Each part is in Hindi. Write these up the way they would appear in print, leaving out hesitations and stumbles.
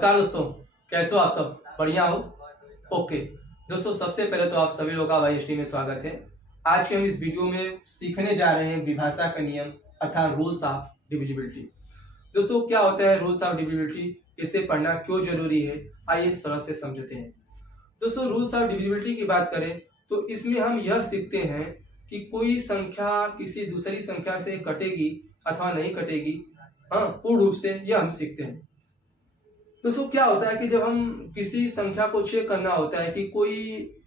नमस्कार दोस्तों, कैसे हो आप सब? बढ़िया हो? ओके दोस्तों, सबसे पहले तो आप सभी लोगों का YST में स्वागत है। आज के हम इस वीडियो में सीखने जा रहे हैं विभाषा का नियम अर्थात रूल्स ऑफ डिविजिबिलिटी। दोस्तों, क्या होता है रूल्स ऑफ डिविजिबिलिटी, इसे पढ़ना क्यों जरूरी है, आइए सरल से समझते हैं। दोस्तों, रूल्स ऑफ डिविजिबिलिटी की बात करें तो इसमें हम यह सीखते हैं कि कोई संख्या किसी दूसरी संख्या से कटेगी अथवा नहीं कटेगी, पूर्ण रूप से यह हम सीखते हैं। दोस्तों, क्या होता है कि जब हम किसी संख्या को चेक करना होता है कि कोई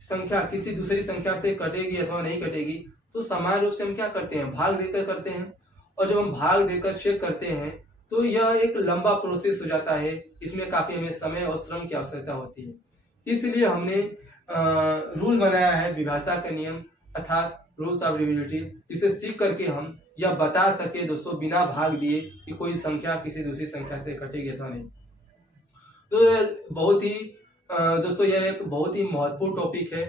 संख्या किसी दूसरी संख्या से कटेगी अथवा नहीं कटेगी, तो सामान्य रूप से हम क्या करते हैं, भाग देकर करते हैं। और जब हम भाग देकर चेक करते हैं तो यह एक लंबा प्रोसेस हो जाता है, इसमें काफी हमें समय और श्रम की आवश्यकता होती है। इसलिए हमने रूल बनाया है विभाषा का नियम अर्थात रूल्स ऑफ डिविजिबिलिटी। इसे सीख करके हम यह बता सके दोस्तों बिना भाग दिए कि कोई संख्या किसी दूसरी संख्या से कटेगी अथवा नहीं। तो बहुत ही दोस्तों यह एक बहुत ही महत्वपूर्ण टॉपिक है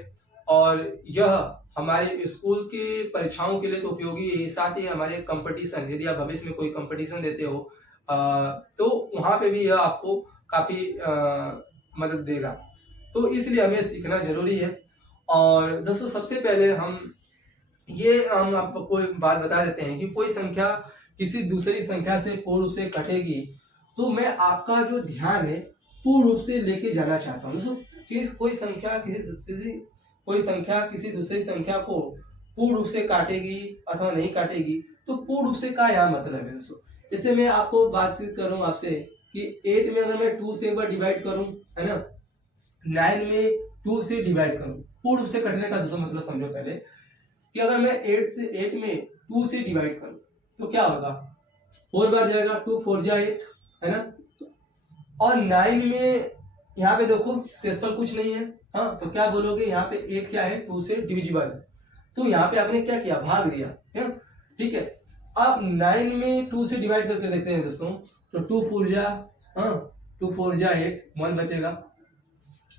और यह हमारे स्कूल की परीक्षाओं के लिए तो उपयोगी है, साथ ही हमारे कंपटीशन, यदि आप भविष्य में कोई कंपटीशन देते हो तो वहाँ पे भी यह आपको काफ़ी मदद देगा। तो इसलिए हमें सीखना जरूरी है। और दोस्तों, सबसे पहले हम आपको कोई बात बता देते हैं कि कोई संख्या किसी दूसरी संख्या से पूर्ण रूप से कटेगी, तो मैं आपका जो ध्यान है पूर्ण रूप से लेके जाना चाहता हूँ दोस्तों कि कोई संख्या किसी दूसरी संख्या को पूर्ण रूप से काटेगी अथवा नहीं काटेगी, तो पूर्ण रूप से का यहाँ मतलब है दोस्तों। इससे मैं आपको बातचीत करूँ आपसे कि 8 में अगर मैं 2 से एक बार डिवाइड करूँ, है ना, 9 में 2 से डिवाइड करूँ, पूर्ण रूप से कटने का दूसरा मतलब समझो पहले कि अगर मैं 8 में 2 से डिवाइड करूँ तो क्या होगा, 4 बार जाएगा, 2 4 जा 8, है ना। और 9 में यहाँ पे देखो शेषफल कुछ नहीं है, तो क्या बोलोगे, यहाँ पे 8 क्या है, 2 से डिविजिबल है, तो यहाँ पे आपने क्या किया, भाग दिया है, ठीक है। अब 9 में 2 से डिवाइड करके देखते हैं दोस्तों, तो 2 4 जा 8, 1 बचेगा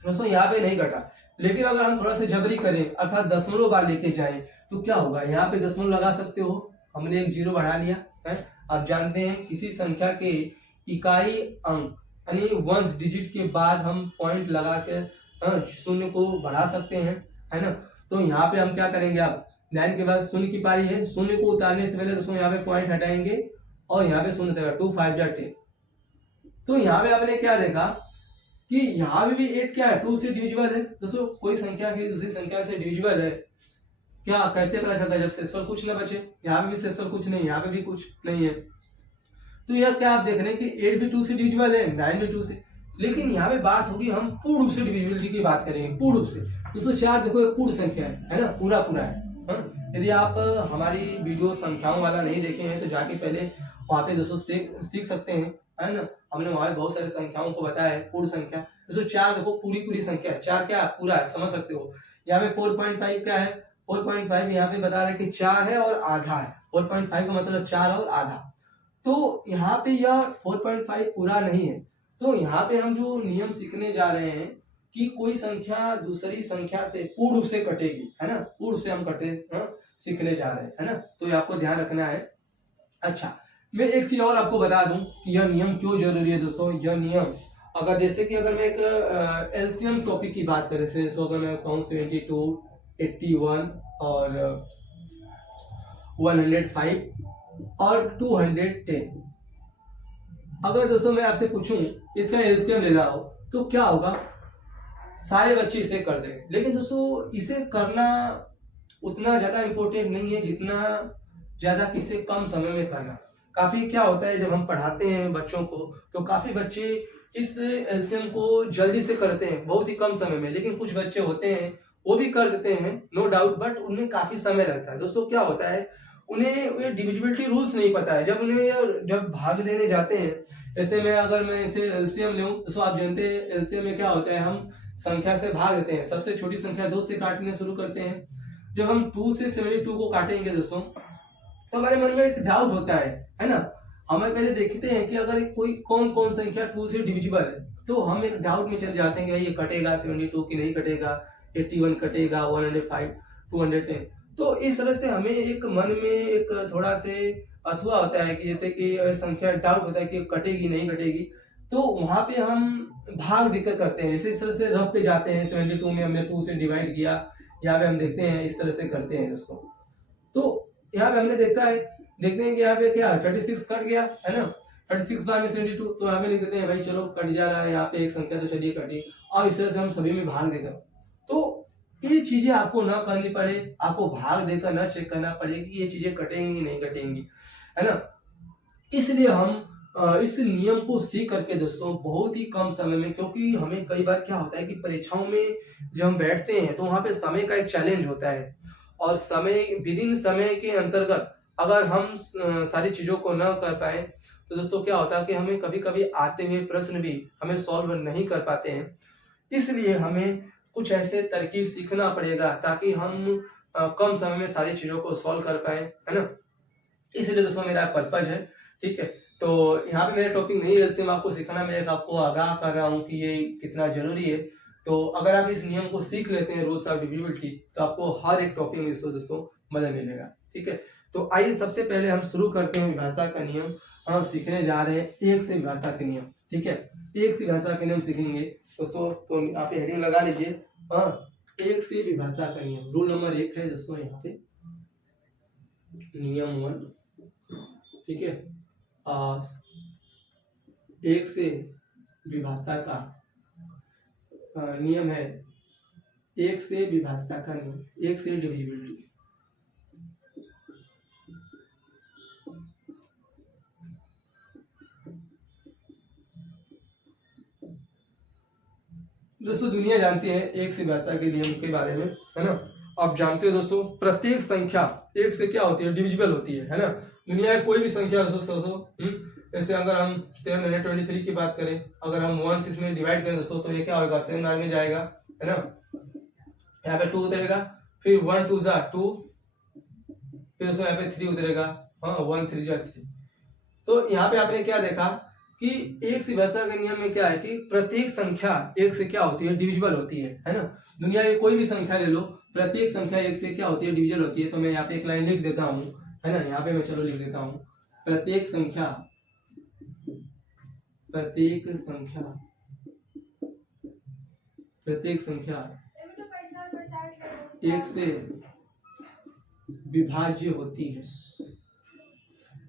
दोस्तों, यहाँ पे नहीं कटा। लेकिन अगर हम थोड़ा सा जबरी करें अर्थात दशमलव बार लेके जाएं तो क्या होगा, यहाँ पे दशमलव लगा सकते हो, हमने एक 0 बढ़ा लिया है। आप जानते हैं किसी संख्या के इकाई अंक यानी वंस डिजिट के बाद हम पॉइंट लगा के शून्य को बढ़ा सकते हैं, है ना। तो यहाँ पे हम क्या करेंगे, आप 9 के बाद शून्य की पारी है, शून्य को उतारने से पहले दोस्तों यहाँ पे पॉइंट हटाएंगे और यहाँ पे शून्य देगा, 2 5 जा 10। तो यहाँ पे आपने क्या देखा कि यहाँ पे भी 8 क्या है, 2 से डिविजिबल है दोस्तों। कोई संख्या की दूसरी संख्या से डिविजिबल है, क्या कैसे पता चलता है, जब शेषफल कुछ न बचे, यहाँ पे भी शेषफल कुछ नहीं, यहाँ पे भी कुछ नहीं है। तो यह क्या आप देख रहे हैं कि 8 भी 2 से डिविजिबल है, 9 भी 2 से। लेकिन यहाँ पे बात होगी, हम पूर्ण रूप से डिविजिबिलिटी की बात करेंगे, पूर्ण रूप से। दोस्तों 4 देखो एक पूर्ण संख्या है ना, पूरा है। यदि आप हमारी वीडियो संख्याओं वाला नहीं देखे हैं तो जाके पहले वहाँ पे दोस्तों सीख सकते हैं, है ना। हमने वहाँ बहुत सारे संख्याओं को बताया है, पूर्ण संख्या। दोस्तों 4 देखो पूरी संख्या है, 4 क्या पूरा है, समझ सकते हो। यहाँ पे 4.5 क्या है, 4.5 यहाँ पे बता रहा है कि 4 है और आधा है, 4.5 का मतलब 4 और आधा। तो यहाँ पे यह 4.5 पूरा नहीं है। तो यहाँ पे हम जो नियम सीखने जा रहे हैं कि कोई संख्या दूसरी संख्या से पूर्ण रूप से कटेगी, है ना, पूर्ण से हम सीखने जा रहे हैं, है ना। तो ये आपको ध्यान रखना है। अच्छा, मैं एक चीज और आपको बता दूं कि यह नियम क्यों जरूरी है दोस्तों। यह नियम अगर जैसे कि अगर मैं एक एलसीएम टॉपिक की बात करें, जैसे अगर मैं कहूँ 72, 81 और 105 और 210, अगर दोस्तों मैं आपसे पूछूं इसका एलसीएम ले लाओ तो क्या होगा, सारे बच्चे इसे कर देंगे। लेकिन दोस्तों इसे करना उतना ज्यादा इम्पोर्टेंट नहीं है जितना ज्यादा किसे कम समय में करना। काफी क्या होता है, जब हम पढ़ाते हैं बच्चों को तो काफी बच्चे इस एलसीएम को जल्दी से करते हैं बहुत ही कम समय में। लेकिन कुछ बच्चे होते हैं वो भी कर देते हैं, नो डाउट, बट उनमें काफी समय लगता है। दोस्तों क्या होता है, उन्हें डिविजिबिलिटी रूल्स नहीं पता है। जब भाग देने जाते हैं, जैसे अगर मैं इसे एलसीएम लूं तो आप जानते हैं एलसीएम में क्या होता है, हम संख्या से भाग देते हैं, सबसे छोटी संख्या 2 से काटने शुरू करते हैं। जब हम 2 से 72 को काटेंगे दोस्तों तो हमारे मन में एक डाउट होता है ना। हमें पहले देखते हैं कि अगर कोई कौन संख्या 2 से डिविजिबल है तो हम एक डाउट में चले जाते हैं कि ये कटेगा 72 की नहीं कटेगा, 81 कटेगा, 105, 210। तो इस तरह से हमें एक मन में एक थोड़ा से अथवा होता है कि जैसे कि संख्या डाउट होता है कि कटेगी नहीं कटेगी। तो वहां पे हम भाग देकर करते हैं, जैसे इस तरह से रफ पे जाते हैं, 72 में हमने 2 से डिवाइड किया, यहाँ पे हम देखते हैं इस तरह से करते हैं दोस्तों। तो यहाँ पे हमने देखते हैं कि यहाँ पे क्या 36 कट गया है ना, 36 बार में 72, तो यहाँ पे लिख देते हैं भाई चलो कट जा रहा है यहाँ पे एक संख्या, तो चलिए कटी, और इस तरह से हम सभी में भाग देकर, तो ये चीजें आपको ना करनी पड़े, आपको भाग देकर ना चेक करना पड़े कि ये चीजें कटेंगी नहीं कटेंगी, है ना। इसलिए हम इस नियम को सीख करके दोस्तों बहुत ही कम समय में, क्योंकि हमें कई बार क्या होता है कि परीक्षाओं में जब हम बैठते हैं तो वहां पे समय का एक चैलेंज होता है, और समय विदिन समय के अंतर्गत अगर हम सारी चीजों को न कर पाए तो दोस्तों क्या होता है कि हमें कभी कभी आते हुए प्रश्न भी हमें सॉल्व नहीं कर पाते हैं। इसलिए हमें कुछ ऐसे तरकीब सीखना पड़ेगा ताकि हम कम समय में सारी चीजों को सॉल्व कर पाए, है ना। इसलिए दोस्तों मेरा पर्पज है, ठीक है। तो यहाँ पे मेरा टॉपिक नहीं है, मैं आपको सिखाना, मैं आपको आगाह कर रहा हूँ कि ये कितना जरूरी है। तो अगर आप इस नियम को सीख लेते हैं, रूल्स ऑफ डिविजिबिलिटी, तो आपको हर एक टॉपिक में इसको दोस्तों मजा मिलेगा, ठीक है। तो आइए सबसे पहले हम शुरू करते हैं विभाषा का नियम। हम सीखने जा रहे हैं एक से विभाषा के नियम, ठीक है। एक से विभाषा के नियम सीखेंगे दोस्तों, तो आप हेडिंग लगा लीजिए, एक से विभाषा का नियम। रूल नंबर 1 है दोस्तों यहाँ पे, नियम 1, ठीक है। एक से विभाषा का नियम है, एक से विभाषा का नियम, एक से डिविजिबिलिटी। दोस्तों दुनिया जानती है एक से विभाषा के नियम के बारे में, है ना। आप जानते हो दोस्तों प्रत्येक संख्या एक से क्या होती है, डिविजिबल होती है ना। दुनिया में कोई भी संख्या दोस्तों जैसे अगर हम 723 की बात करें, अगर हम 1 से इसमें डिवाइड करें दोस्तों, तो ये क्या होगा 7 बार में जाएगा, है ना। यहाँ पे 2 उतरेगा, फिर 1 2 जा 2, फिर दोस्तों यहाँ पे 3 उतरेगा, 1 3 जा 3। तो यहाँ पे आपने क्या देखा कि एक से विभाषा के नियम में क्या है कि प्रत्येक संख्या एक से क्या होती है, डिविजिबल होती है ना। दुनिया की कोई भी संख्या ले लो, प्रत्येक संख्या एक से क्या होती है, डिविजिबल होती है। तो मैं यहाँ पे एक लाइन लिख देता हूँ, है ना, यहाँ पे मैं चलो लिख देता हूँ, प्रत्येक संख्या एक से विभाज्य होती है।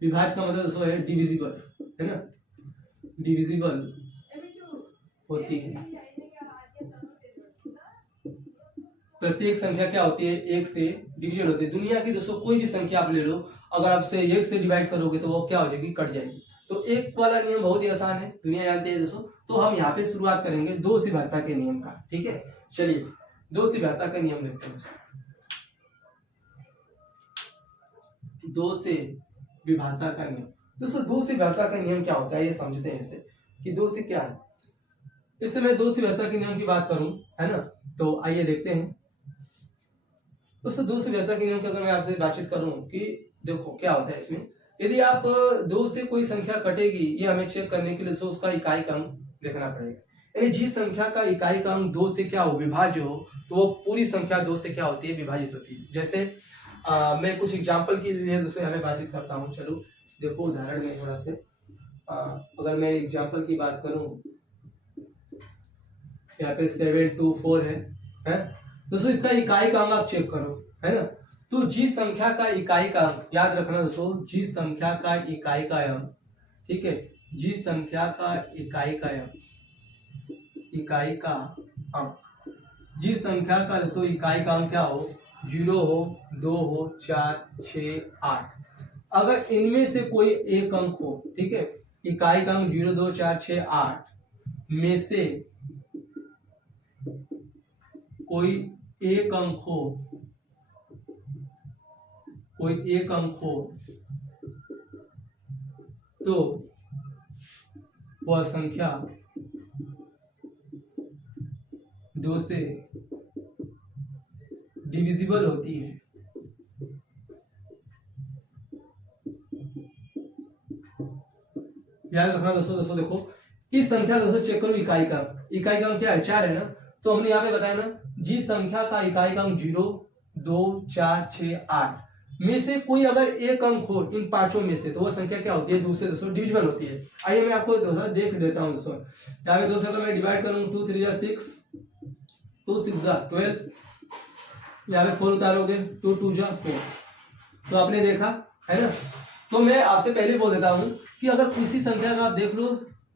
विभाज्य का मतलब दोस्तों है डिविजिबल, है ना, डिविजिबल होती है। प्रत्येक संख्या क्या होती है, एक से डिविजिबल होती है। दुनिया की दोस्तों कोई भी संख्या आप ले लो, अगर आपसे एक से डिवाइड करोगे तो वो क्या हो जाएगी, कट जाएगी। तो एक वाला नियम बहुत ही आसान है, दुनिया जानती है दोस्तों। तो हम यहाँ पे शुरुआत करेंगे दो से विभाषा के नियम का, ठीक है। चलिए दो से विभाषा का नियम देखते हैं। दो से विभाषा का नियम दोस्तों, दो से विभाषा का नियम क्या होता है ये समझते हैं इसे, कि दो से क्या है। इससे मैं दो से विभाषा के नियम की बात करूं, है ना, तो आइए देखते हैं दोस्तों। दो से विभाषा के नियम की अगर मैं आपसे बातचीत करूं कि देखो क्या होता है इसमें, यदि आप दो से कोई संख्या कटेगी, ये हमें चेक करने के लिए दोस्तों उसका इकाई का अंक देखना पड़ेगा। यानी जिस संख्या का इकाई का अंक दो से क्या हो, विभाज्य हो, तो वो पूरी संख्या दो से क्या होती है, विभाजित होती है। जैसे मैं कुछ एग्जाम्पल के लिए दोस्तों यहाँ पे बातचीत करता हूँ। चलो देखो उदाहरण में थोड़ा से, अगर मैं एग्जाम्पल की बात करूँ, यहाँ पे 724 है दोस्तों, इसका इकाई का अंक आप चेक करो, है ना। तो जिस संख्या का इकाई का अंक, याद रखना दोस्तों, जिस संख्या का इकाई का अंक, ठीक है, जिस संख्या का इकाई का अंक, जिस संख्या का दोस्तों इकाई का अंक क्या हो, 0 हो, 2 हो, 4 6 8, अगर इनमें से कोई एक अंक हो, ठीक है, इकाई का अंक 0 2 4 6 8 में से कोई एक अंक हो, तो वह संख्या दो से डिविजिबल होती है। याद रखना दोस्तों देखो इस संख्या दोस्तों चेक करो, इकाई का अंक क्या है, 4 है ना। तो हमने यहाँ पे बताया ना, जिस संख्या का इकाई का अंक 0 2 4 6 8 में से कोई अगर एक अंक हो इन पांचों में से, तो वह संख्या क्या होती है, दूसरे दोस्तों डिविजिबल होती है। आइए मैं आपको दोस्तों देख देता हूँ दोस्तों। यहाँ पे दोस्तों अगर मैं डिवाइड करूँ 2 3 6, 2 6 12, यहाँ पे 4 उतारोगे 2 2 4, तो आपने देखा है ना। तो मैं आपसे पहले बोल देता हूँ कि अगर किसी संख्या का आप देख लो,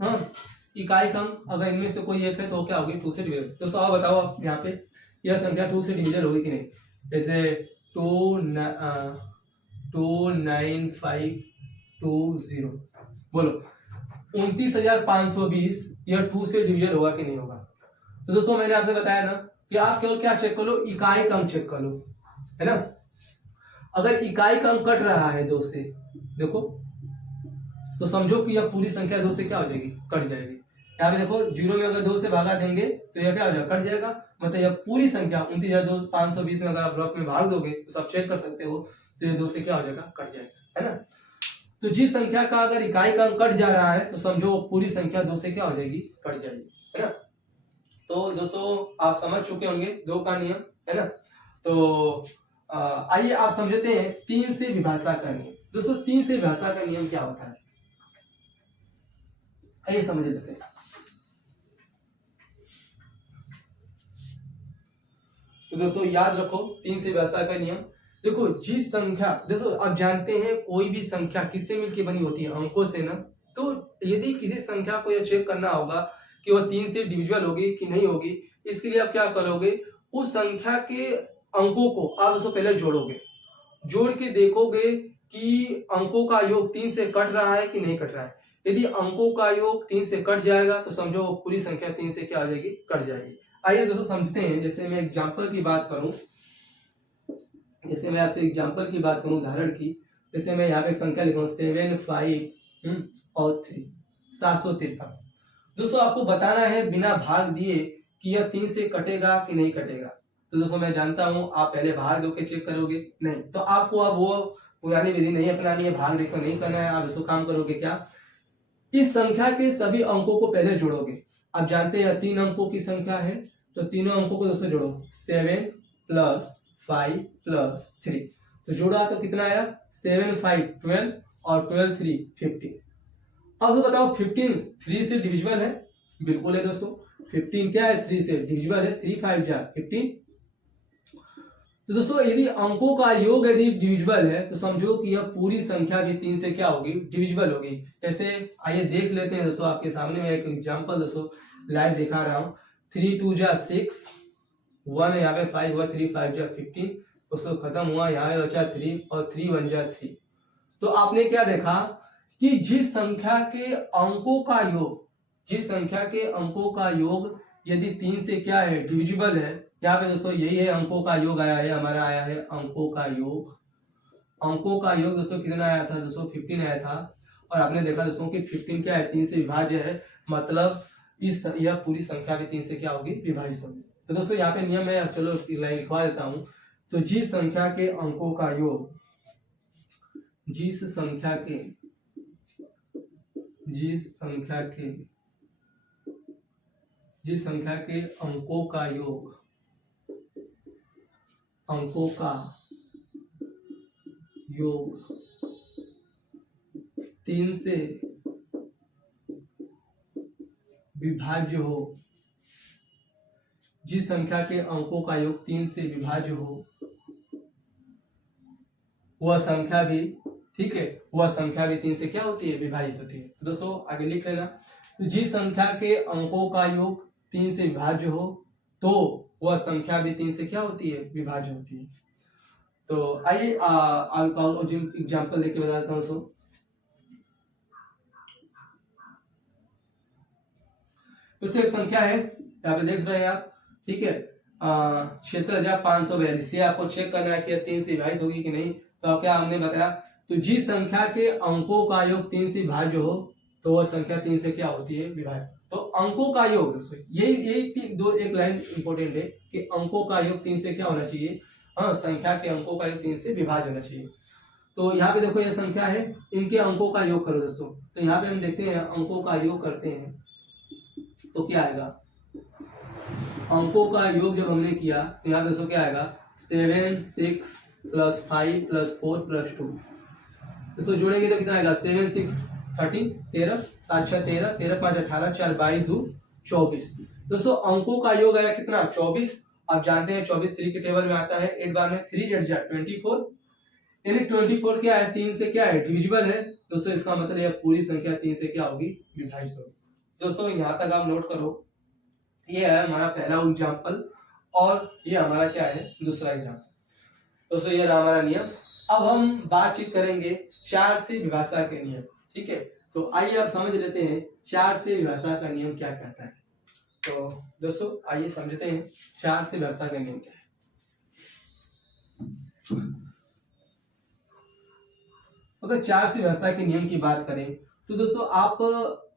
हाँ, इकाई अंक अगर इनमें से कोई एक है तो क्या होगी, 2 से डिविजल। तो आप बताओ आप यहाँ पे यह संख्या 2 से डिविजल होगी कि नहीं। जैसे 29520, बोलो 29,520 यह 2 से डिविजल होगा कि नहीं होगा। तो दोस्तों मैंने आपसे बताया ना कि आप केवल क्या चेक कर लो, इकाई अंक चेक कर लो, है ना। अगर इकाई अंक कट रहा है 2 से, देखो तो समझो कि यह पूरी संख्या 2 से क्या हो जाएगी, कट जाएगी। यहाँ पे देखो 0 में अगर 2 से भागा देंगे तो यह क्या हो जाएगा, कट जाएगा। मतलब यह पूरी संख्या 29,520 में अगर आप ब्लॉक में भाग दोगे तो सब चेक कर सकते हो, तो ये 2 से क्या हो जाएगा, कट जाएगा, है ना। तो जिस संख्या का अगर इकाई का अंक कट जा रहा है तो समझो पूरी संख्या 2 से क्या हो जाएगी, कट जाएगी, है ना। तो दोस्तों आप समझ चुके होंगे 2 का नियम, है ना। तो आइए आप समझते हैं 3 से विभाषा का नियम। दोस्तों 3 से विभाषा का नियम क्या होता है, आइए समझ लेते हैं। तो दोस्तों याद रखो 3 से विभाषा का नियम। देखो जिस संख्या, देखो आप जानते हैं कोई भी संख्या किससे मिलकर बनी होती है, अंकों से ना। तो यदि किसी संख्या को यह चेक करना होगा कि वह 3 से डिविजिबल होगी कि नहीं होगी, इसके लिए आप क्या करोगे, उस संख्या के अंकों को आप उसको पहले जोड़ोगे, जोड़ के देखोगे कि अंकों का योग 3 से कट रहा है कि नहीं कट रहा है। यदि अंकों का योग 3 से कट जाएगा तो समझो पूरी संख्या 3 से क्या हो जाएगी, कट जाएगी। आइए दोस्तों समझते हैं। जैसे मैं एग्जांपल की बात करूं, जैसे मैं आपसे एग्जांपल की बात करूं उदाहरण की, जैसे मैं यहाँ पे एक संख्या लिख रहा हूँ 7 5 और 3, 753। दोस्तों आपको बताना है बिना भाग दिए कि यह 3 से कटेगा कि नहीं कटेगा। तो दोस्तों मैं जानता हूं आप पहले भाग दो के चेक करोगे, नहीं तो आपको अब वो पुरानी विधि नहीं अपनानी है, भाग देखो नहीं करना है। आप इसको काम करोगे क्या, इस संख्या के सभी अंकों को पहले जोड़ोगे। आप जानते हैं 3 अंकों की संख्या है, तो तीनों अंकों को दोस्तों जोड़ो, 7 + 5 + 3। तो जोड़ा तो कितना आया, 7 5 12 और 12 3 15। अब तो बताओ 15 3 से डिविजिबल है, बिल्कुल है दोस्तों। 15 क्या है, 3 से डिविजिबल है, 3 5 जा 15। तो दोस्तों यदि अंकों का योग यदि डिविजिबल है तो समझो कि यह पूरी संख्या भी 3 से क्या होगी, डिविजिबल होगी। जैसे आइए देख लेते हैं दोस्तों, आपके सामने में एक एग्जांपल दोस्तों लाइव दिखा रहा हूँ। 3 2 जा 6, 1 यहाँ पे 5 हुआ, 3 5 जा 15, दोस्तों खत्म हुआ, यहाँ पे बचा 3 और 3 1 जा 3। तो आपने क्या देखा कि जिस संख्या के अंकों का योग, जिस संख्या के अंकों का योग यदि 3 से क्या है, डिविजिबल है। यहाँ पे दोस्तों यही है अंकों का योग आया है, हमारा आया है अंकों का योग। अंकों का योग दोस्तों कितना आया था दोस्तों, 15 आया था। और आपने देखा दोस्तों कि 15 क्या है, 3 से विभाज्य है, मतलब यह पूरी संख्या भी 3 से क्या होगी, विभाजित होगी। तो दोस्तों यहाँ पे नियम है, चलो लिखवा देता हूँ। तो जिस संख्या के अंकों का योग, जिस संख्या के अंकों का योग, अंकों का योग 3 से विभाज्य हो, जिस संख्या के अंकों का योग 3 से विभाज्य हो, वह संख्या भी, ठीक है, वह संख्या भी 3 से क्या होती है, विभाजित होती है। तो दोस्तों आगे लिख लेना। तो जिस संख्या के अंकों का योग 3 से विभाज्य हो तो वह संख्या भी 3 से क्या होती है, विभाज्य होती है। तो आइए एग्जाम्पल देके बता देता हूँ दोस्तों। उससे एक संख्या है, यहाँ पे देख रहे हैं आप, ठीक है, 76,542। ये आपको चेक करना है कि 3 से विभाजित होगी कि नहीं। तो अब क्या हमने बताया, तो जिस संख्या के अंकों का योग 3 से विभाज्य हो तो वह संख्या 3 से क्या होती है, विभाज्य। तो अंकों का योग दोस्तों यही दो एक लाइन इंपॉर्टेंट है कि अंकों का योग 3 से क्या होना चाहिए, हाँ, संख्या के अंकों का योग 3 से विभाज्य होना चाहिए। तो यहाँ पे देखो ये संख्या है, इनके अंकों का योग करो दोस्तों। तो यहाँ पे हम देखते हैं अंकों का योग करते हैं तो क्या आएगा, अंकों का योग जब हमने किया तो यहाँ दोस्तों क्या आएगा, 7 6 प्लस 5 प्लस 4 प्लस 2। इसको जोड़ेंगे तो कितना आएगा 7 6 13 13 7 6 13 13 5 18 4 22 2 24। दोस्तों अंकों का योग आया कितना 24। आप जानते हैं 24 3 के टेबल में आता है। 8 बार में 3 8 जा 24, यानी 24 क्या है 3 से क्या है डिविजिबल है। दोस्तों इसका मतलब यह पूरी संख्या 3 से क्या होगी विभाजित होगी। दोस्तों यहाँ तक आप नोट करो, ये है हमारा पहला एग्जाम्पल और ये हमारा क्या है दूसरा एग्जाम्पल। दोस्तों ये रहा हमारा नियम। अब हम बातचीत करेंगे 4 से विभाषा के नियम। ठीक है, तो आइए आप समझ लेते हैं 4 से विभाषा का नियम क्या कहता है। तो दोस्तों आइए समझते हैं 4 से विभाषा का नियम क्या है। अगर 4 से विभाषा के नियम की बात करें तो दोस्तों आप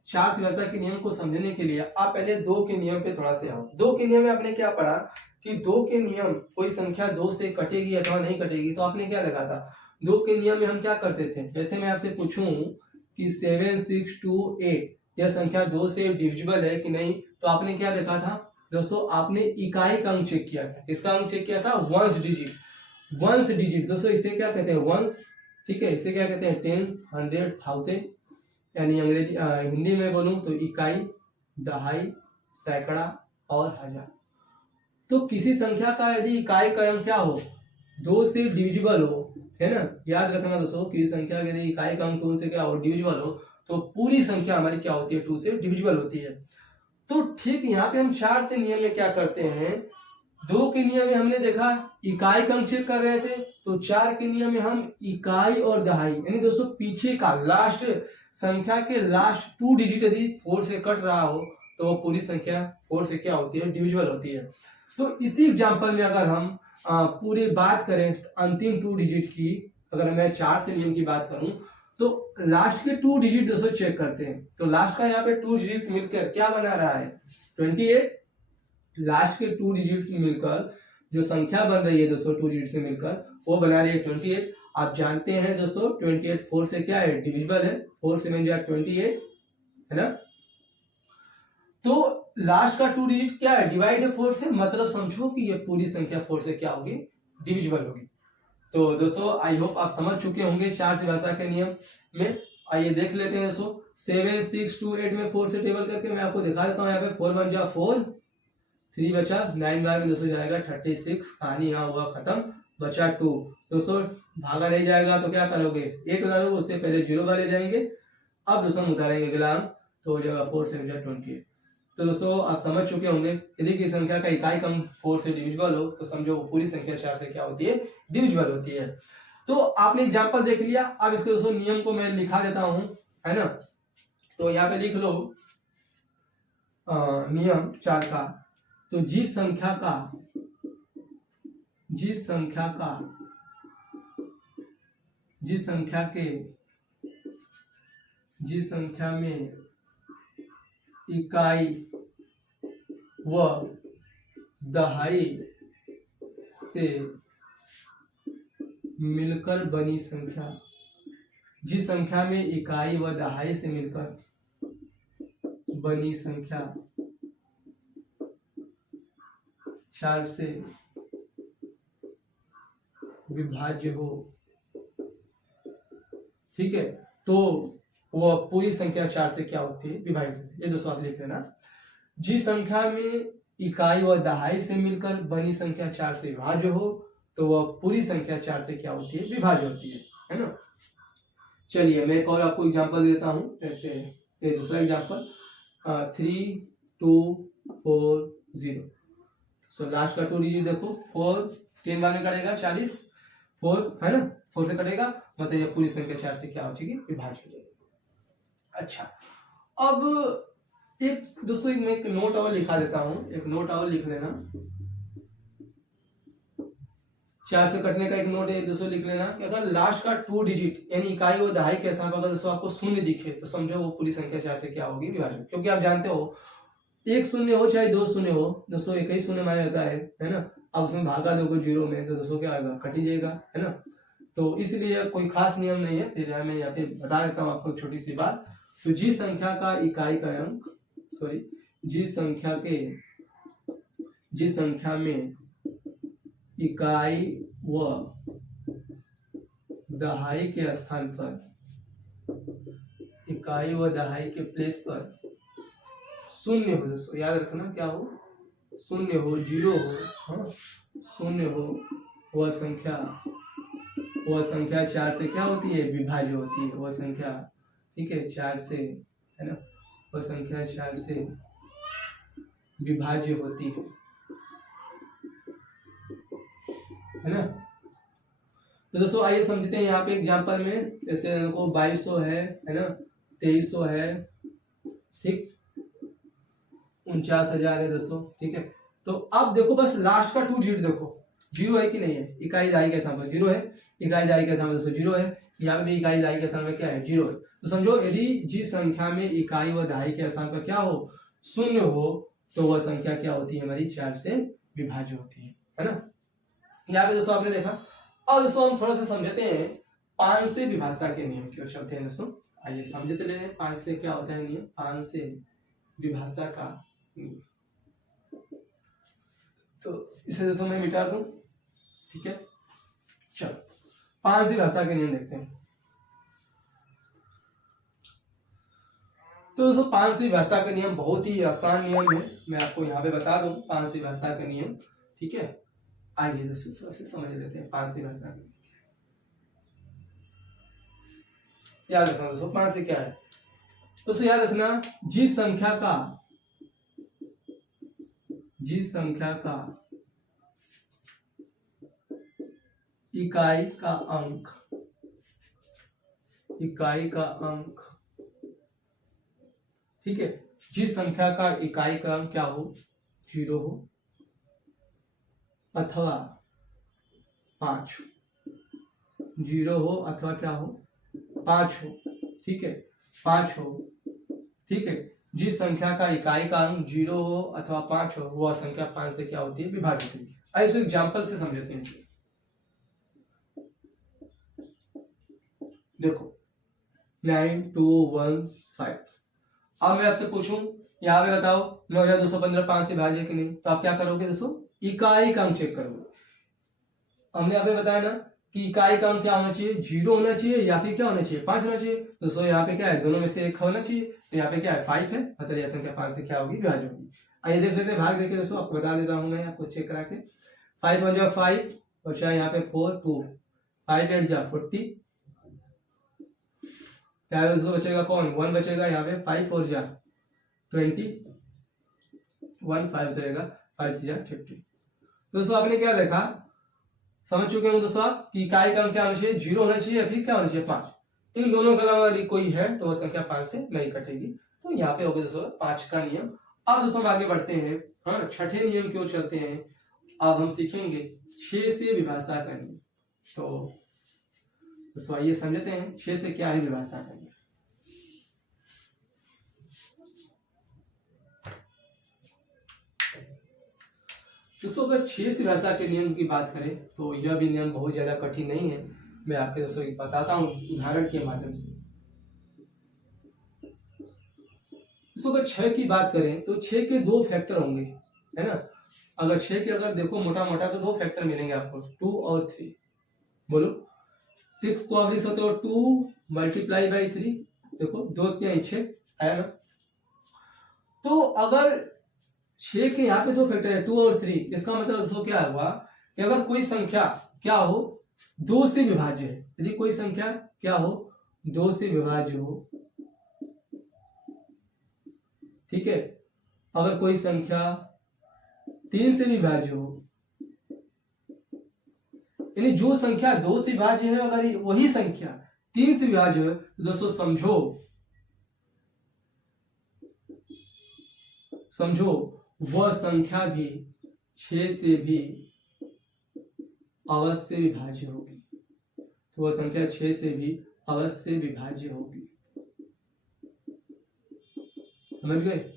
4 से विभाषा के नियम को समझने के लिए आप पहले 2 के नियम पे थोड़ा से आओ। 2 के नियम में आपने क्या पढ़ा कि 2 के नियम, कोई संख्या 2 से कटेगी अथवा नहीं कटेगी, तो आपने क्या लगा था 2 के नियम में हम क्या करते थे। जैसे मैं आपसे पूछूं कि 7 6 2 8 यह संख्या 2 से डिविजिबल है कि नहीं, तो आपने क्या देखा था दोस्तों, आपने इकाई का अंक चेक किया था। किसका अंक चेक किया था वंस डिजिट। वंस डिजिट दोस्तों इसे क्या कहते हैं वंस। ठीक है, इसे क्या कहते हैं टेंस, 100, 1000, यानी अंग्रेजी हिंदी में बोलूं तो इकाई, दहाई, सैकड़ा और हजार। तो किसी संख्या का यदि इकाई का अंक क्या हो 2 से डिविजिबल हो, है ना, याद रखना दोस्तों, किसी संख्या का यदि इकाई का अंक 2 से क्या हो डिविजिबल हो, तो पूरी संख्या हमारी क्या होती है 2 से डिविजिबल होती है। तो ठीक यहाँ पे हम 4 से नियम में क्या करते हैं, 2 के नियम में हमने देखा इकाई का अंक चेक कर रहे थे, तो 4 के नियम में हम इकाई और दहाई यानी दोस्तों पीछे का लास्ट संख्या के लास्ट 2 डिजिट यदि 4 से कट रहा हो तो वो पूरी संख्या 4 से क्या होती है डिविजिबल होती है। तो इसी एग्जांपल में अगर हम पूरी बात करें अंतिम 2 डिजिट की, अगर मैं 4 से नियम की बात करूं तो लास्ट के 2 डिजिट दोस्तों चेक करते हैं। तो लास्ट का यहाँ पे 2 डिजिट मिलकर क्या बना रहा है 28। लास्ट के 2 डिजिट से मिलकर जो संख्या बन रही है दोस्तों 2 डिजिट से मिलकर वो बना रही है 28। आप जानते हैं दोस्तों 28 4 से क्या है डिविजिबल है, 4 से बन जाए 28, है ना। तो लास्ट का 2 डिजिट क्या है डिवाइड है 4 से, मतलब समझो कि ये पूरी संख्या 4 से क्या होगी डिविजिबल होगी। तो दोस्तों आई होप आप समझ चुके होंगे 4 से भाषा के नियम में। आइए देख लेते हैं दोस्तों 7 6 2 8 में 4 से टेबल करके मैं आपको दिखा देता हूँ। यहाँ पे 4 बन जा 4, 3 बचा 9 बार में दोस्तों जाएगा 36, कहानी यहाँ हुआ खत्म, बचा 2। दोस्तों भागा नहीं जाएगा तो क्या करोगे 8 उतारोगे, उससे पहले 0 वाले जाएंगे। अब दोस्तों हम उतारेंगे अगला अंक तो हो जाएगा 4 से 28। तो दोस्तों आप समझ चुके होंगे यदि किसी संख्या का इकाई का अंक 4 से डिविजिबल हो तो समझो वो पूरी संख्या 4 से क्या होती है डिविजिबल होती है। तो आपने एग्जाम्पल देख लिया। अब इसके दोस्तों नियम को मैं लिखा देता हूं, है ना। तो यहाँ पे लिख लो नियम 4 का। तो जिस संख्या में इकाई व दहाई से मिलकर बनी संख्या, जिस संख्या में इकाई व दहाई से मिलकर बनी संख्या 4 से विभाज्य हो, ठीक है, तो वह पूरी संख्या 4 से क्या होती है विभाजित। ये दोस्तों आप लिख लेना, जिस संख्या में इकाई व दहाई से मिलकर बनी संख्या 4 से विभाज्य हो तो वह पूरी संख्या 4 से क्या होती है विभाज्य होती है ना। चलिए मैं एक और आपको एग्जांपल देता हूं। जैसे ये दूसरा एग्जांपल 3 2 4 0। सो लास्ट का 2 डिजिट देखो 4 3 बार में कटेगा 40, 4 है ना, 4 से कटेगा मतलब ये पूरी संख्या 4 से क्या हो जाएगी विभाज्य हो जाएगी। अच्छा अब एक दोस्तों मैं एक नोट और लिखा देता हूं, एक नोट और लिख लेना। 4 से कटने का एक नोट है दोस्तों लिख लेना कि अगर लास्ट का 2 डिजिट यानी इकाई व दहाई के साथ अगर दोस्तों आपको शून्य दिखे तो समझो वो पूरी संख्या 4 से क्या होगी विभाजन। क्योंकि आप जानते हो एक शून्य हो चाहे 2 शून्य हो दोस्तों एक ही शून्य माना जाता है ना। अब उसमें भागा दोगे 0 में तो दोस्तों क्या आएगा कट ही जाएगा, है ना। तो इसलिए कोई खास नियम नहीं है, फिर मैं यहाँ पे बता देता हूँ आपको छोटी सी बात। तो जिस संख्या का इकाई का अंक जिस संख्या में इकाई व दहाई के स्थान पर, इकाई व दहाई के प्लेस पर शून्य हो। दोस्तों याद रखना क्या हो, शून्य हो, जीरो हो, हाँ शून्य हो, वह संख्या 4 से क्या होती है, विभाज्य होती है। वह संख्या, ठीक है, 4 से, है ना, वह संख्या 4 से विभाज्य होती है ना। तो दोस्तों आइए समझते हैं यहाँ पे एग्जांपल में, जैसे को 2200 है ना, 2300 है, ठीक, 49,000 है दोस्तों, ठीक है। तो अब देखो बस लास्ट का 2 डिजिट देखो, जीरो है कि नहीं है, इकाई दहाई के स्थान पर जीरो है, इकाई दहाई के स्थान पर दोस्तों जीरो है, यहाँ पे भी इकाई दहाई के स्थान पर क्या है, जीरो है। तो समझो यदि जिस संख्या में इकाई व दहाई के स्थान पर क्या हो, शून्य हो, तो वह संख्या क्या होती है, हमारी 4 से विभाज्य होती है ना। यहाँ पे दोस्तों आपने देखा। अब दोस्तों हम थोड़ा सा समझते हैं 5 से विभाषा के नियम क्यों चलते हैं दोस्तों। आइए समझते रहे 5 से क्या होता है नियम, 5 से विभाषा का नियम। तो इसे दोस्तों मैं मिटा दूं, ठीक है। चलो 5 से विभाषा के नियम देखते हैं। तो दोस्तों 5 से विभाषा का नियम बहुत ही आसान नियम है, मैं आपको यहाँ पे बता दूं 5 से विभाषा का नियम, ठीक है। आइए दोस्तों से समझ लेते हैं 5 से विभाषा का नियम। याद रखना दोस्तों 5 से क्या है, दोस्तों याद रखना जिस संख्या का इकाई का अंक, ठीक है, जिस संख्या का इकाई का अंक क्या हो, 0 हो अथवा 5, 0 हो अथवा क्या हो, 5 हो, ठीक है, 5 हो, ठीक है। जिस संख्या का इकाई का अंक 0 हो अथवा 5 हो, वह संख्या 5 से क्या होती है, विभाजित होती है। आइए इस एग्जांपल से समझते हैं इसे। देखो 9215। अब मैं आपसे पूछूं, यहाँ पे बताओ 9215 5 से विभाज्य कि नहीं, तो आप क्या करोगे दोस्तों, इकाई का अंक चेक करोगे। हमने यहाँ पे बताया ना कि इकाई का अंक क्या होना चाहिए, 0 होना चाहिए या फिर क्या होना चाहिए, 5 होना चाहिए। दोस्तों यहाँ पे क्या है, दोनों में से एक होना चाहिए, तो यहाँ पे क्या है 5 है, मतलब यह संख्या 5 से क्या होगी, विभाज्य होगी। आइए देख लेते हैं भाग देखे दोस्तों, आपको बता देता हूँ मैं आपको चेक करा के। 5 1 जा 5 और चाहे यहाँ पे 4 2, 5 8 जा 40, क्या दोस्तों बचेगा कौन, 1 बचेगा यहाँ पे, 5 4 जा 20, 1 5 बचेगा, 5 3 जा 50। दोस्तों आपने क्या देखा, समझ चुके हो दोस्तों आप कि इकाई का अंक क्या होना चाहिए, 0 होना चाहिए या फिर क्या होना चाहिए, 5। इन दोनों के अलावा यदि कोई है तो वह संख्या 5 से नहीं कटेगी। तो यहाँ पे हो गया दोस्तों 5 का नियम। अब दोस्तों हम आगे बढ़ते हैं, हाँ छठे नियम क्यों चलते हैं, अब हम सीखेंगे 6 से विभाषा का नियम। तो दोस्तों आइए समझते हैं 6 से क्या है विभाषा का नियम। दोस्तों अगर 6 से विभाषा के नियम की बात करें तो यह भी नियम बहुत ज्यादा कठिन नहीं है, मैं आपके दोस्तों बताता हूँ उदाहरण के माध्यम से। दोस्तों अगर 6 की बात करें तो 6 के 2 फैक्टर होंगे, है ना। अगर 6 के अगर देखो मोटा मोटा तो 2 फैक्टर मिलेंगे आपको, 2 और 3। बोलो 6 को आप लिख सकते हो 2 मल्टीप्लाई बाई 3, देखो 2 क्या 6 है ना। तो अगर 6 के यहाँ पे 2 फैक्टर है 2 और 3, इसका मतलब दोस्तों क्या हुआ कि अगर कोई संख्या क्या हो 2 से विभाज्य है, यदि कोई संख्या क्या हो 2 से विभाज्य हो, ठीक है, अगर कोई संख्या 3 से विभाज्य हो, यानी जो संख्या 2 से विभाज्य है अगर वही संख्या 3 से विभाज्य है तो दोस्तों समझो वह संख्या भी 6 से भी अवश्य विभाज्य होगी। तो वह संख्या 6 से भी अवश्य विभाज्य होगी, समझ गए,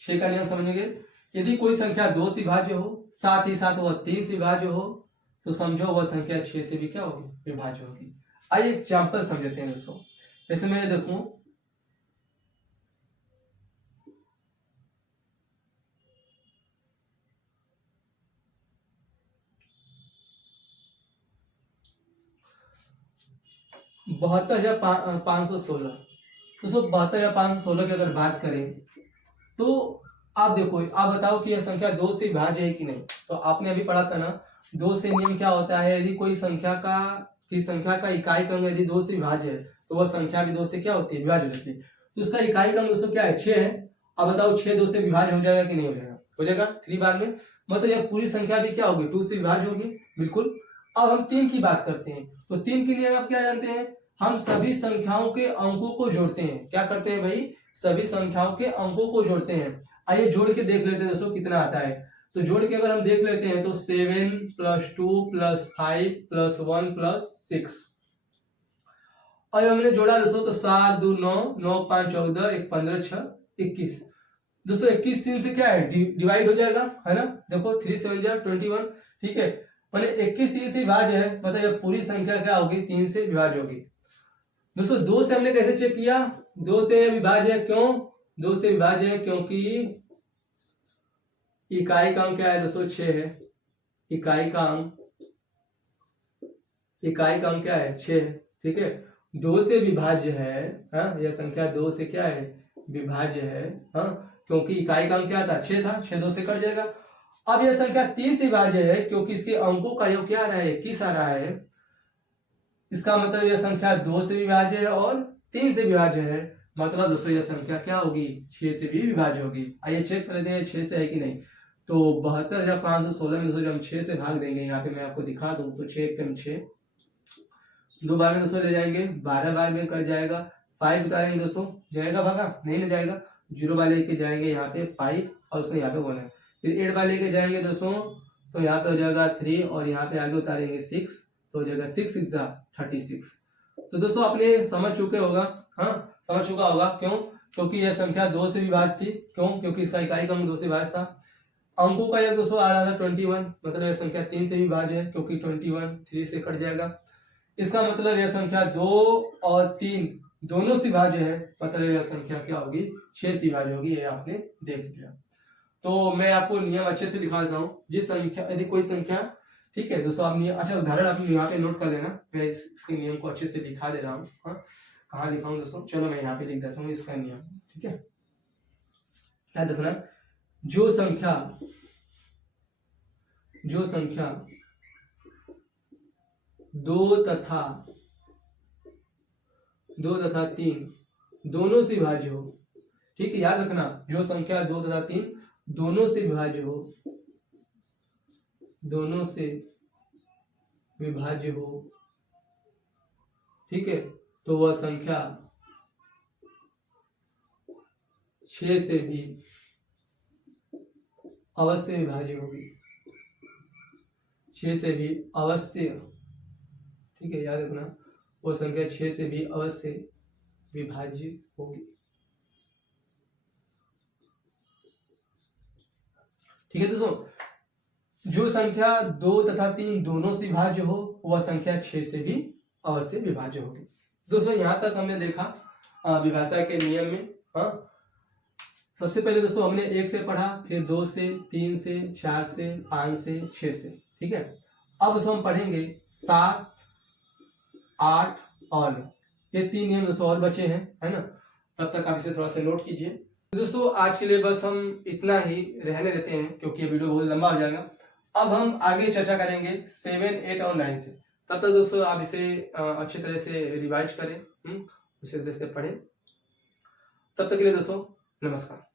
6 का नियम समझेंगे। यदि कोई संख्या 2 से विभाज्य हो साथ ही साथ वह 3 से विभाज्य हो तो समझो वह संख्या 6 से भी क्या होगी, विभाज्य होगी। आइए एग्जाम्पल समझते हैं दोस्तों। जैसे मैं देखूं 72,516। दोस्तों 72,516 की अगर बात करें तो आप देखो, आप बताओ कि यह संख्या 2 से विभाज्य है कि नहीं। तो आपने अभी पढ़ा था ना, 2 से नियम क्या होता है, यदि कोई संख्या का इकाई क्रम यदि 2 से विभाज्य है तो वह संख्या भी 2 से क्या होती है, विभाज्य होती है। तो उसका इकाई क्रम दोस्तों क्या है, 6 है। अब बताओ 6 2 से विभाज्य हो जाएगा कि नहीं हो जाएगा, हो जाएगा 3 बार में, मतलब यह पूरी संख्या भी क्या होगी, 2 से विभाज्य होगी, बिल्कुल। अब हम 3 की बात करते हैं, तो 3 के लिए आप क्या जानते हैं, हम सभी संख्याओं के अंकों को जोड़ते हैं। क्या करते हैं भाई, सभी संख्याओं के अंकों को जोड़ते हैं। आइए जोड़ के देख लेते हैं दोस्तों कितना आता है। तो जोड़ के अगर हम देख लेते हैं तो 7 + 2 + 5 + 1 + 6, और हमने जोड़ा दोस्तों तो 7 2 9 9 5 14 1 15 6 21। दोस्तों 21 3 से क्या है, डिवाइड हो जाएगा, है ना। देखो 3 7 जा 21, ठीक है। मैंने 21 3 से विभाज्य है, मतलब यह पूरी संख्या क्या होगी, 3 से विभाज्य होगी। दोस्तों 2 से हमने कैसे चेक किया, 2 से विभाज्य है, क्यों 2 से विभाज्य है, क्योंकि इकाई का अंक क्या है दोस्तों, 6 है। इकाई का अंक क्या है, 6 है, ठीक है। 2 से विभाज्य है, हाँ, यह संख्या 2 से क्या है, विभाज्य है, हाँ, क्योंकि इकाई का अंक क्या था, 6 था, 6 2 से कट जाएगा। अब यह संख्या 3 से विभाज्य है क्योंकि इसके अंकों का योग क्या आ रहा है, 21 आ रहा है। इसका मतलब यह संख्या 2 से विभाज्य है और 3 से विभाज्य है, मतलब दोस्तों यह संख्या क्या होगी, 6 से भी विभाज्य होगी। आइए चेक कर लेते हैं 6 से है कि नहीं। तो 72,516 में दोस्तों जब हम 6 से भाग देंगे, यहाँ पे मैं आपको दिखा दूं तो 6 कम 6, 2 बार में दोस्तों ले जाएंगे, 12 बार में कर जाएगा। 5 उतारेंगे दोस्तों, जाएगा भागा, नहीं ले जाएगा। 0 बार लेके जाएंगे यहाँ पे 5 और दोस्तों यहाँ पे 1 है। फिर 8 बार लेके जाएंगे दोस्तों तो यहाँ पे हो जाएगा 3 और यहाँ पे आगे उतारेंगे 6, तो हो जाएगा 6 6 36। तो दोस्तों आपने समझ चुके होगा, हाँ समझ चुका होगा, क्यों, क्योंकि यह संख्या 2 से विभाज्य थी, क्यों, क्योंकि इसका इकाई क्रम 2 से विभाज्य था। अंकों का योग दोस्तों आ रहा था 21, मतलब यह संख्या 3 से विभाज्य है क्योंकि 21 3 से कट जाएगा। इसका मतलब यह संख्या 2 और 3 दोनों से विभाज्य है, मतलब यह संख्या क्या होगी, 6 से विभाज्य होगी, ये आपने देख लिया। तो मैं आपको नियम अच्छे से दिखा देता हूँ। जिस संख्या, यदि कोई संख्या, ठीक है दोस्तों, आप नियम, अच्छा उदाहरण आप यहाँ पे नोट कर लेना, मैं इसके नियम को अच्छे से दिखा दे रहा हूँ। हाँ, कहाँ दिखाऊं दोस्तों, चलो मैं यहाँ पे लिख देता हूँ इसका नियम, ठीक है। क्या देखना, जो संख्या 2 तथा 3 दोनों से विभाज्य हो, ठीक है, याद रखना, जो संख्या 2 तथा 3 दोनों से विभाज्य हो, ठीक है, तो वह संख्या 6 से भी अवश्य विभाज्य होगी, 6 से भी अवश्य, ठीक है, याद रखना, वो संख्या 6 से भी अवश्य विभाज्य होगी, ठीक है दोस्तों। जो संख्या 2 तथा 3 दोनों से विभाज्य हो वह संख्या 6 से भी अवश्य विभाज्य होगी। दोस्तों यहाँ तक हमने देखा विभाषा के नियम में। हाँ, सबसे पहले दोस्तों हमने 1 से पढ़ा, फिर 2 से, 3 से, 4 से, 5 से, 6 से, ठीक है। अब दोस्तों हम पढ़ेंगे 7 8 और 9, ये 3 नियम दोस्तों और बचे हैं, है ना। तब तक आप इसे थोड़ा सा नोट कीजिए। दोस्तों आज के लिए बस हम इतना ही रहने देते हैं क्योंकि ये वीडियो बहुत लंबा हो जाएगा। अब हम आगे चर्चा करेंगे 7 8 और 9 से। तब तक दोस्तों आप इसे अच्छी तरह से रिवाइज करें, उसी तरह से पढ़ें। तब तक के लिए दोस्तों नमस्कार।